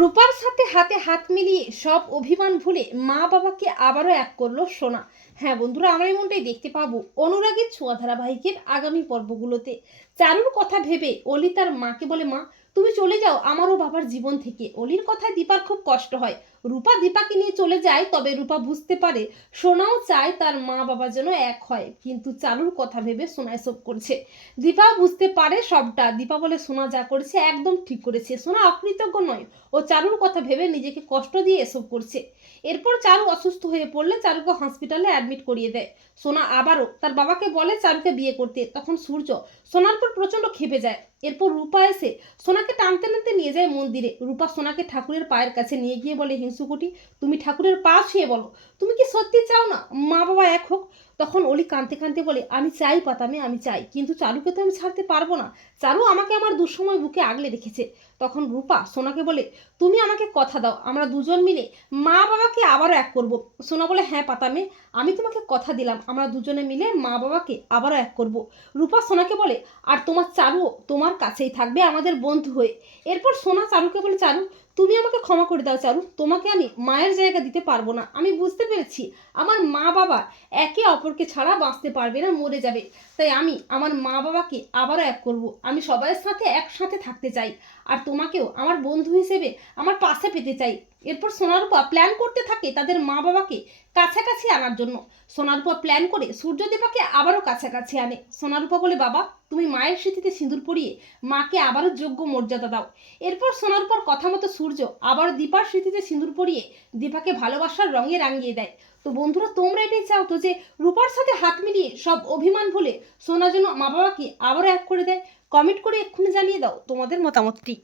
রূপার সাথে হাতে হাত মিলিয়ে সব অভিমান ভুলে মা বাবাকে আবারও এক করল সোনা। হ্যাঁ বন্ধুরা, আমরা এমনটাই দেখতে পাবো অনুরাগের ছোঁয়া ধারাবাহিকের আগামী পর্বগুলোতে। চারুর কথা ভেবে অলি তার মাকে বলে, মা, তুমি চলে যাও আমারও বাবার জীবন থেকে। অলির কথায় দীপার খুব কষ্ট হয়। রূপা দীপাকে নিয়ে চলে যায়, তবে রূপা বুঝতে পারে সোনাও চায় তার মা বাবা যেন এক হয়। কিন্তু চারুর কথা ভেবে সোনা এসব করছে। দীপা বুঝতে পারে সবটা। দীপা বলে, সোনা যা করেছে একদম ঠিক করেছে। সোনা অকৃতজ্ঞ নয়। ও চারুর কথা ভেবে নিজেকে কষ্ট দিয়ে এসব করছে। এরপর চারু অসুস্থ হয়ে পড়লে চারুকে হসপিটালে অ্যাডমিট করিয়ে দেয়। সোনা আবারও তার বাবাকে বলে, চারুকে বিয়ে করতে। তখন সূর্য, সোনার পর প্রচণ্ড খেপে যায়। এরপর রূপা এসে সোনাকে টানতে টানতে নিয়ে যায় মন্দিরে। রূপা সোনাকে ঠাকুরের পায়ের কাছে নিয়ে গিয়ে বলে, হিংসুকুটি, তুমি ঠাকুরের পা ছুঁয়ে বলো। তুমি কি সত্যি চাও না? মা বাবা এক হোক। তখন অলি কাঁদতে কাঁদতে বলে, আমি চাই পাতামে, আমি চাই। কিন্তু চারুকে তো আমি ছাড়তে পারব না। চারু আমাকে আমার দুঃসময় বুকে আগলে রেখেছে। তখন রূপা সোনাকে বলে, তুমি আমাকে কথা দাও। আমরা দুজন মিলে মা বাবাকে আবারও এক করব। সোনা বলে হ্যাঁ পাতামে, আমি তোমাকে কথা দিলাম। আমরা দুজনে মিলে মা বাবাকে আবারও এক করব। রূপা সোনাকে বলে, আর তোমার চারুও তোমার কাছেই থাকবে আমাদের বন্ধু হয়ে। এরপর সোনা চারুকে বলে চারু তুমি আমাকে ক্ষমা করে দাও, চারু। তোমাকে আমি মায়ের জায়গা দিতে পারব না। আমি বুঝতে পেরেছি, আমার মা বাবা একে অপরকে ছাড়া বাঁচতে পারবে না, মরে যাবে। তাই আমি আমার মা বাবাকে আবারও এক করব। আমি সবাইয়ের সাথে একসাথে থাকতে চাই, আর তোমাকেও আমার বন্ধু হিসেবে আমার পাশে পেতে চাই। এরপর সোনারূপা প্ল্যান করতে থাকে তাদের মা বাবাকে কাছাকাছি আনার জন্য। সোনারূপা প্ল্যান করে সূর্যদেবাকে আবারও কাছাকাছি আনে। সোনারূপা বলে, বাবা, তুমি মায়ের স্মৃতিতে সিঁদুর পরিয়ে মাকে আবারও যোগ্য মর্যাদা দাও। এরপর সোনারূপার কথা মতো সূর্য আবার দীপার স্মৃতিতে সিঁদুর পরিয়ে দীপাকে ভালোবাসার রঙে রাঙিয়ে দেয়। তো বন্ধুরা, তোমরা এটাই চাও তো যে রূপার সাথে হাত মিলিয়ে সব অভিমান ভুলে সোনা যেন মা বাবাকে আবারও এক করে দেয়? কমেন্ট করে এক্ষুনি জানিয়ে দাও তোমাদের মতামতটি।